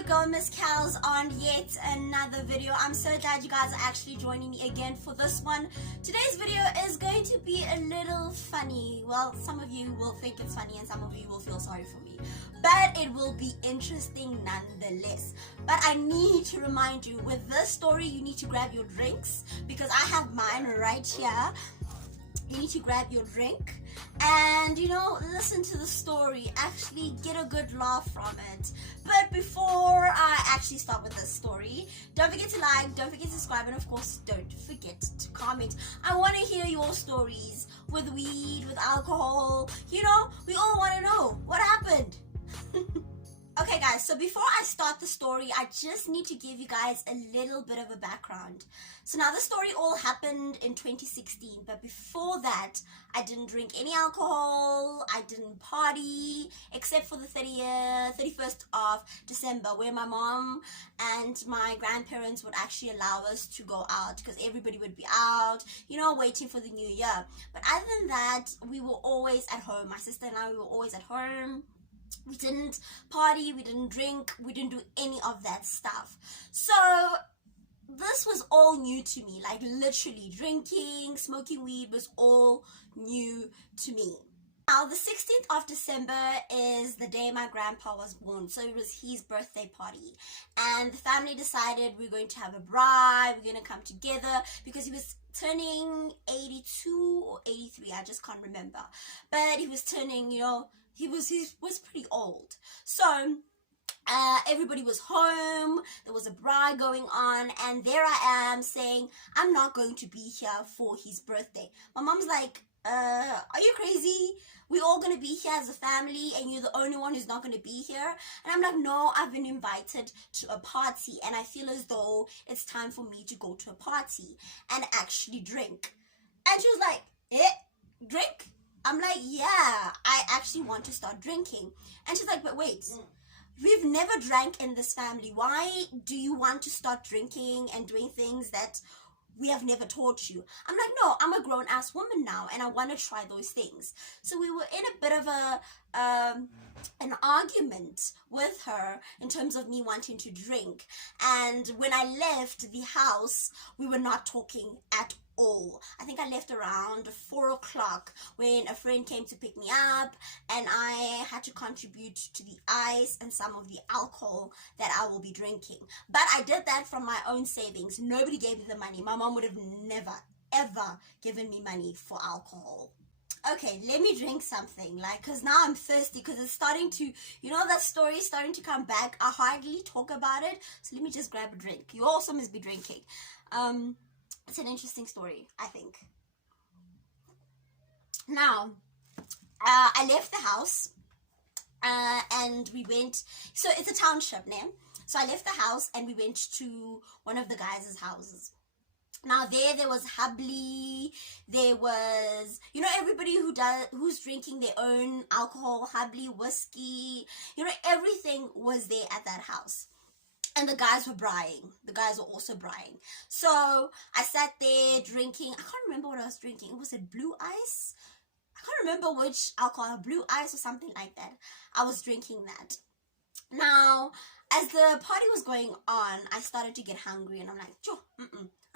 your girl Miss Kelz on yet another video. I'm so glad you guys are actually joining me again for this one. Today's video is going to be a little funny. Well, some of you will think it's funny and some of you will feel sorry for me, but it will be interesting nonetheless. But I need to remind you, with this story you need to grab your drinks because I have mine right here. You need to grab your drink and, listen to the story, actually get a good laugh from it. But before I actually start with this story, don't forget to like, don't forget to subscribe, and of course don't forget to comment. I want to hear your stories with weed, with alcohol. We all want to know what happened. Okay guys, so before I start the story, I just need to give you guys a little bit of a background. So now the story all happened in 2016, but before that, I didn't drink any alcohol, I didn't party, except for the 31st of December, where my mom and my grandparents would actually allow us to go out, because everybody would be out, waiting for the new year. But other than that, we were always at home. My sister and I, we were always at home. We didn't party, we didn't drink, we didn't do any of that stuff. So this was all new to me, like literally drinking, smoking weed was all new to me. Now the 16th of December is the day my grandpa was born, so it was his birthday party, and the family decided we're going to have a braai, we're going to come together, because he was turning 82 or 83, I just can't remember, but he was turning, he was pretty old. So everybody was home, there was a braai going on, and there I am saying I'm not going to be here for his birthday. My mom's like, are you crazy? We're all gonna be here as a family and you're the only one who's not gonna be here? And I'm like, no, I've been invited to a party and I feel as though it's time for me to go to a party and actually drink. And she was like, drink? I'm like, yeah, I actually want to start drinking. And she's like, but wait, we've never drank in this family. Why do you want to start drinking and doing things that we have never taught you? I'm like, no, I'm a grown-ass woman now and I want to try those things. So we were in a bit of an argument with her in terms of me wanting to drink. And when I left the house, we were not talking at all. I think I left around 4 o'clock when a friend came to pick me up and I had to contribute to the ice and some of the alcohol that I will be drinking. But I did that from my own savings. Nobody gave me the money. My mom would have never, ever given me money for alcohol. Okay, let me drink something, because now I'm thirsty, because it's starting to, that story is starting to come back. I hardly talk about it, so let me just grab a drink. You also must be drinking. It's an interesting story, I think. Now, I left the house, and we went, so it's a township, ne? So I left the house, and we went to one of the guys' houses. Now there was hubbly, there was, everybody who's drinking their own alcohol, hubbly, whiskey, everything was there at that house. And the guys were braaiing. The guys were also braaiing. So I sat there drinking. I can't remember what I was drinking. Was it blue ice? I can't remember which alcohol, blue ice or something like that. I was drinking that. Now, as the party was going on, I started to get hungry, and I'm like,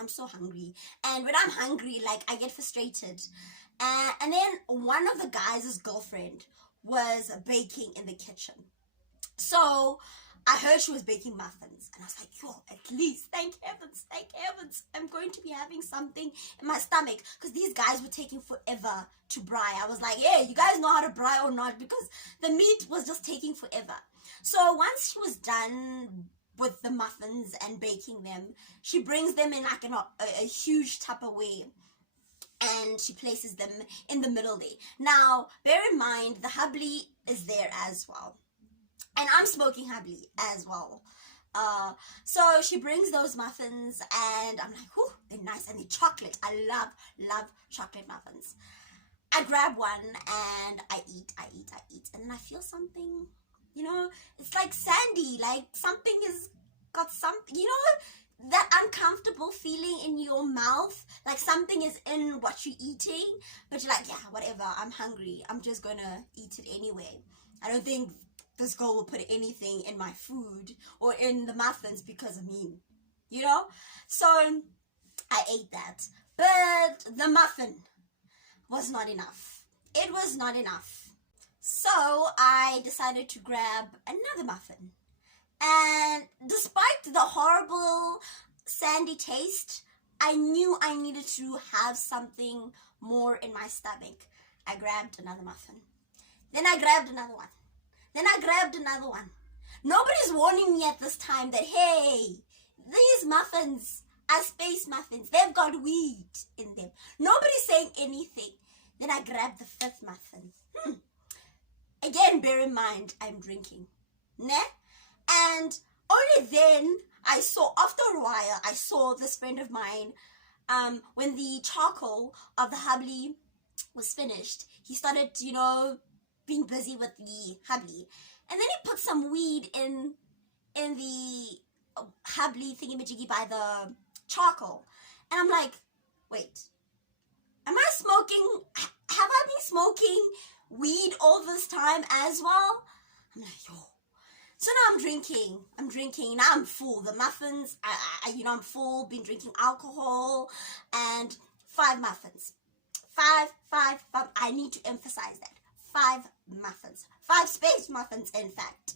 I'm so hungry. And when I'm hungry, I get frustrated. And then one of the guys' girlfriend was baking in the kitchen. So I heard she was baking muffins, and I was like, at least, thank heavens, I'm going to be having something in my stomach, because these guys were taking forever to braai. I was like, yeah, you guys know how to braai or not, because the meat was just taking forever. So once she was done with the muffins and baking them, she brings them in a huge Tupperware, and she places them in the middle there. Now, bear in mind, the hubbly is there as well. And I'm smoking hubbly as well. So she brings those muffins, and I'm like, whew, they're nice, and they're chocolate. I love chocolate muffins. I grab one, and I eat, and then I feel something, it's like sandy, like something has got something, that uncomfortable feeling in your mouth, like something is in what you're eating, but you're like, yeah, whatever, I'm hungry, I'm just gonna eat it anyway. I don't think this girl will put anything in my food or in the muffins because of me, you know? So I ate that. But the muffin was not enough. It was not enough. So I decided to grab another muffin. And despite the horrible sandy taste, I knew I needed to have something more in my stomach. I grabbed another muffin. Then I grabbed another one. Then I grabbed another one. Nobody's warning me at this time that, hey, these muffins are space muffins. They've got weed in them. Nobody's saying anything. Then I grabbed the fifth muffin. Again, bear in mind, I'm drinking. Ne? And only then I saw, after a while, I saw this friend of mine, when the charcoal of the hubbly was finished, he started, being busy with the hubbly. And then he put some weed in the hubbly thingamajiggy by the charcoal. And I'm like, wait, am I smoking? Have I been smoking weed all this time as well? I'm like, yo. So now I'm drinking, now I'm full. The muffins, I'm full, been drinking alcohol, and 5 muffins. Five, I need to emphasize that. 5 muffins. 5 space muffins, in fact.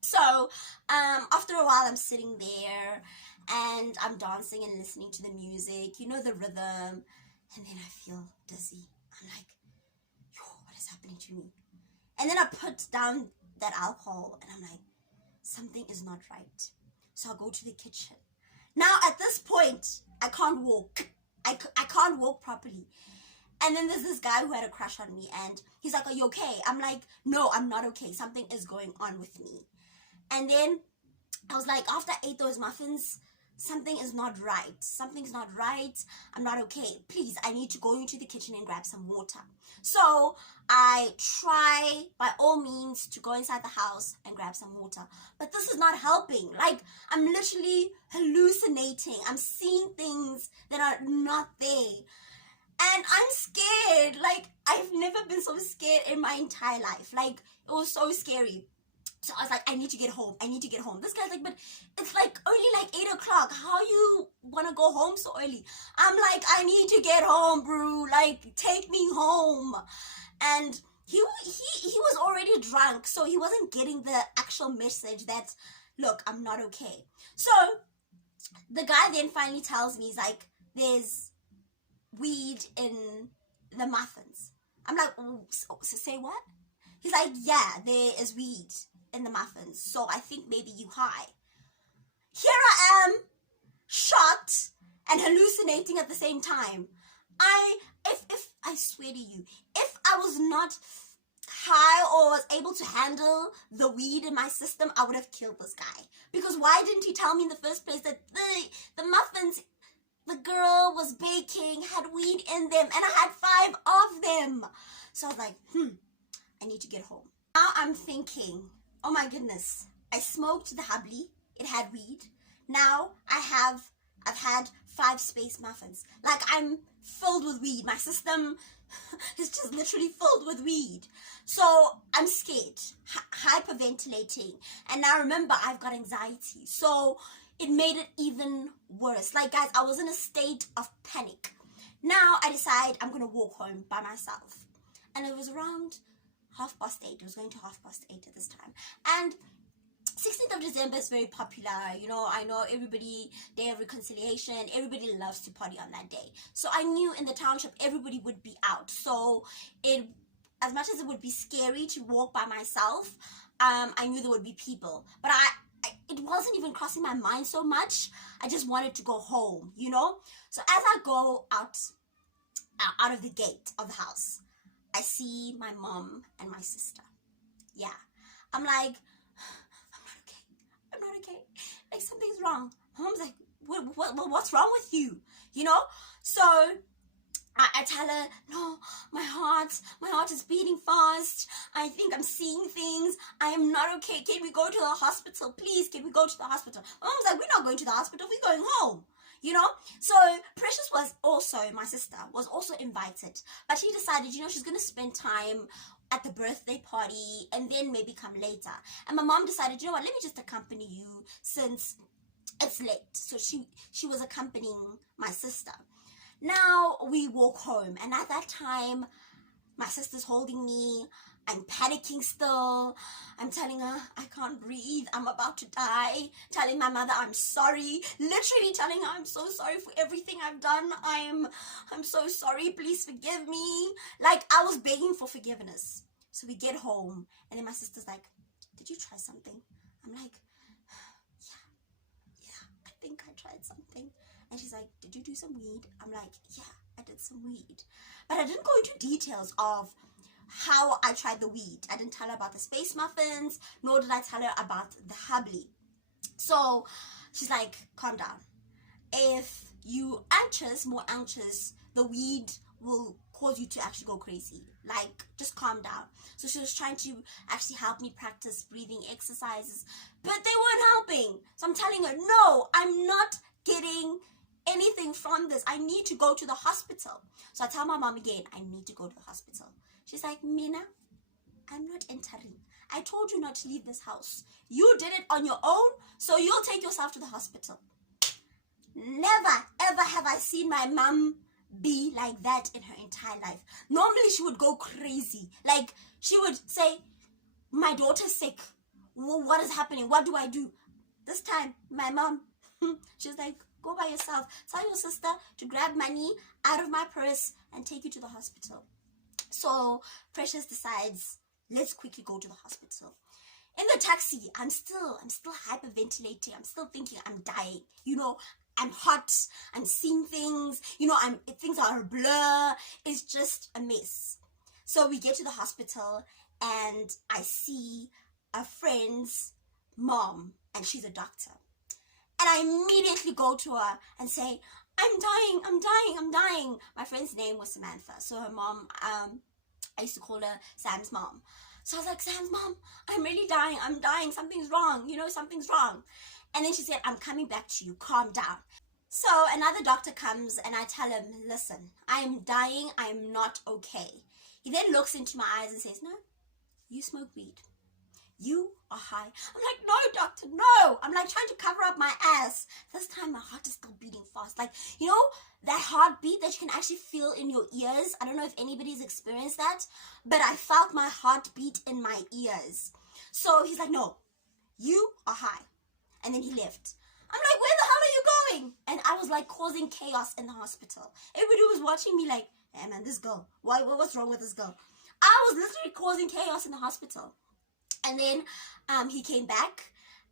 So, after a while, I'm sitting there, and I'm dancing and listening to the music, the rhythm, and then I feel dizzy. I'm like, yo, what is happening to me? And then I put down that alcohol, and I'm like, something is not right. So I go to the kitchen. Now, at this point, I can't walk. I can't walk properly. And then there's this guy who had a crush on me, and he's like, are you okay? I'm like, no, I'm not okay. Something is going on with me. And then I was like, after I ate those muffins, something is not right. Something's not right. I'm not okay. Please, I need to go into the kitchen and grab some water. So I try, by all means, to go inside the house and grab some water. But this is not helping. Like, I'm literally hallucinating. I'm seeing things that are not there. And I'm scared. Like, I've never been so scared in my entire life. Like, it was so scary. So I was like, I need to get home. This guy's like, but it's like only like 8 o'clock. How you want to go home so early? I'm like, I need to get home, bro. Like, take me home. And he was already drunk, so he wasn't getting the actual message that, look, I'm not okay. So the guy then finally tells me, he's like, there's weed in the muffins. I'm like, so say what? He's like, yeah, there is weed in the muffins, so I think maybe you high. Here I am, shot and hallucinating at the same time. If I swear to you, if I was not high or was able to handle the weed in my system, I would have killed this guy. Because why didn't he tell me in the first place that the muffins the girl was baking had weed in them, and I had 5 of them? So I was like, I need to get home. Now I'm thinking, oh my goodness, I smoked the hubbly, it had weed. Now I've had 5 space muffins. Like, I'm filled with weed. My system is just literally filled with weed. So I'm scared, hyperventilating. And now remember, I've got anxiety. So it made it even worse. Like, guys, I was in a state of panic. Now I decide I'm going to walk home by myself. And it was around 8:30. It was going to 8:30 at this time. And 16th of December is very popular. I know everybody, Day of Reconciliation, everybody loves to party on that day. So I knew in the township everybody would be out. So as much as it would be scary to walk by myself, I knew there would be people. But it wasn't even crossing my mind so much. I just wanted to go home, So as I go out of the gate of the house, I see my mom and my sister. Yeah. I'm like, I'm not okay. Like, something's wrong. My mom's like, what's wrong with you? So I tell her, no, my heart is beating fast. I think I'm seeing things. I am not okay. Can we go to the hospital? Please, can we go to the hospital? My mom's like, we're not going to the hospital. We're going home. So Precious my sister, was also invited. But she decided, she's going to spend time at the birthday party and then maybe come later. And my mom decided, you know what, let me just accompany you since it's late. So she was accompanying my sister. Now we walk home, and at that time my sister's holding me. I'm panicking still. I'm telling her I can't breathe, I'm about to die. Telling my mother I'm sorry. Literally telling her I'm so sorry for everything I've done. I'm so sorry, please forgive me. Like, I was begging for forgiveness. So we get home, and then my sister's like, did you try something? I'm like, yeah, I think I tried something. And she's like, did you do some weed? I'm like, yeah, I did some weed. But I didn't go into details of how I tried the weed. I didn't tell her about the space muffins, nor did I tell her about the habli. So she's like, calm down. If you more anxious, the weed will cause you to actually go crazy. Like, just calm down. So she was trying to actually help me practice breathing exercises, but they weren't helping. So I'm telling her, no, I'm not getting anything from this. I need to go to the hospital. So I tell my mom again, I need to go to the hospital. She's like, Mina, I'm not entering. I told you not to leave this house. You did it on your own, so you'll take yourself to the hospital. Never, ever have I seen my mom be like that in her entire life. Normally, she would go crazy. Like, she would say, my daughter's sick. What is happening? What do I do? This time, my mom, she's like, go by yourself. Tell your sister to grab money out of my purse and take you to the hospital. So Precious decides, let's quickly go to the hospital. In the taxi, I'm still hyperventilating. I'm still thinking I'm dying. You know, I'm hot. I'm seeing things. You know, things are a blur. It's just a mess. So we get to the hospital, and I see a friend's mom, and she's a doctor. And I immediately go to her and say, I'm dying, I'm dying, I'm dying. My friend's name was Samantha. So her mom, I used to call her Sam's mom. So I was like, Sam's mom, I'm really dying, I'm dying, something's wrong, you know, something's wrong. And then she said, I'm coming back to you, calm down. So another doctor comes, and I tell him, listen, I am dying, I am not okay. He then looks into my eyes and says, no, you smoke weed. You are high. I'm like, no, doctor, no. I'm like trying to cover up my ass. This time my heart is still beating fast. Like, you know, that heartbeat that you can actually feel in your ears. I don't know if anybody's experienced that, but I felt my heartbeat in my ears. So he's like, no, you are high. And then he left. I'm like, where the hell are you going? And I was like causing chaos in the hospital. Everybody was watching me like, hey man, this girl, what's wrong with this girl? I was literally causing chaos in the hospital. And then he came back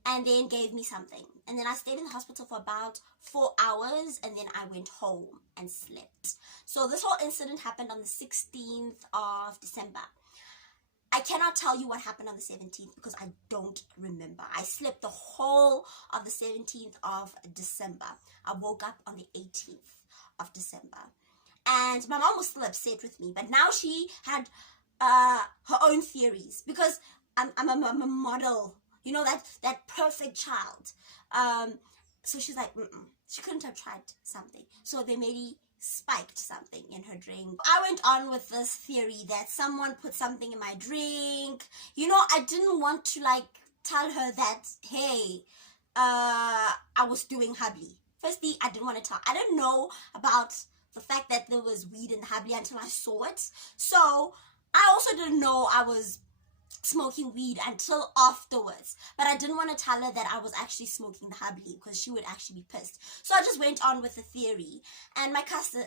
and then gave me something. And then I stayed in the hospital for about 4 hours, and then I went home and slept. So this whole incident happened on the 16th of December. I cannot tell you what happened on the 17th because I don't remember. I slept the whole of the 17th of December. I woke up on the 18th of December. And my mom was still upset with me, but now she had her own theories because I'm a model, you know, that perfect child. So she's like, she couldn't have tried something. So they maybe spiked something in her drink. I went on with this theory that someone put something in my drink. You know, I didn't want to like tell her that, hey, I was doing habli. Firstly, I didn't want to tell. I didn't know about the fact that there was weed in the habli until I saw it. So I also didn't know I was smoking weed until afterwards, but I didn't want to tell her that I was actually smoking the habli because she would actually be pissed. So I just went on with the theory, and my cousin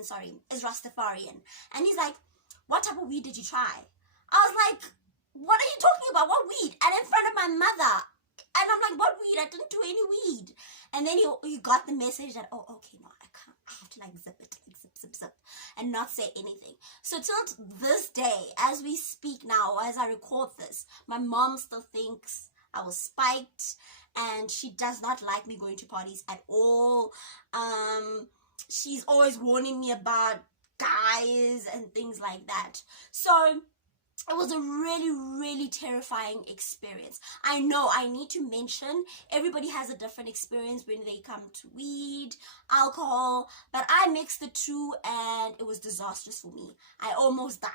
is Rastafarian, and he's like, what type of weed did you try? I was like, what are you talking about? What weed? And in front of my mother. And I'm like, what weed? I didn't do any weed. And then he got the message that, oh, okay, no, I can't. I have to like zip it, like zip, and not say anything. So till this day, as we speak now, as I record this, my mom still thinks I was spiked, and she does not like me going to parties at all. She's always warning me about guys and things like that. So it was a really, really terrifying experience. I know I need to mention everybody has a different experience when they come to weed, alcohol, but I mixed the two and it was disastrous for me. I almost died.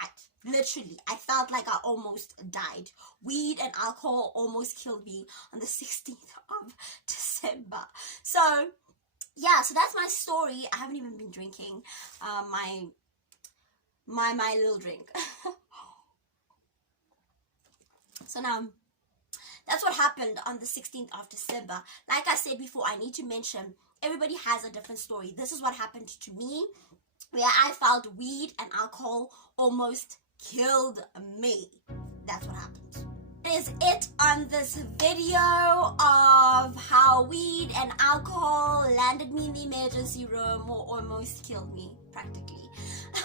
Literally, I felt like I almost died. Weed and alcohol almost killed me on the 16th of December. So, yeah, so that's my story. I haven't even been drinking my little drink. So now, that's what happened on the 16th of December. Like I said before, I need to mention, everybody has a different story. This is what happened to me, where I felt weed and alcohol almost killed me. That's what happened. That is it on this video of how weed and alcohol landed me in the emergency room or almost killed me, practically.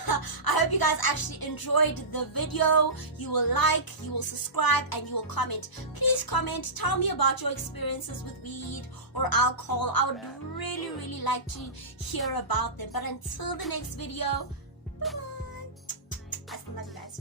I hope you guys actually enjoyed the video. You will like, you will subscribe, and you will comment. Please comment, tell me about your experiences with weed or alcohol. I would really, really like to hear about them. But until the next video, bye. I still love you guys.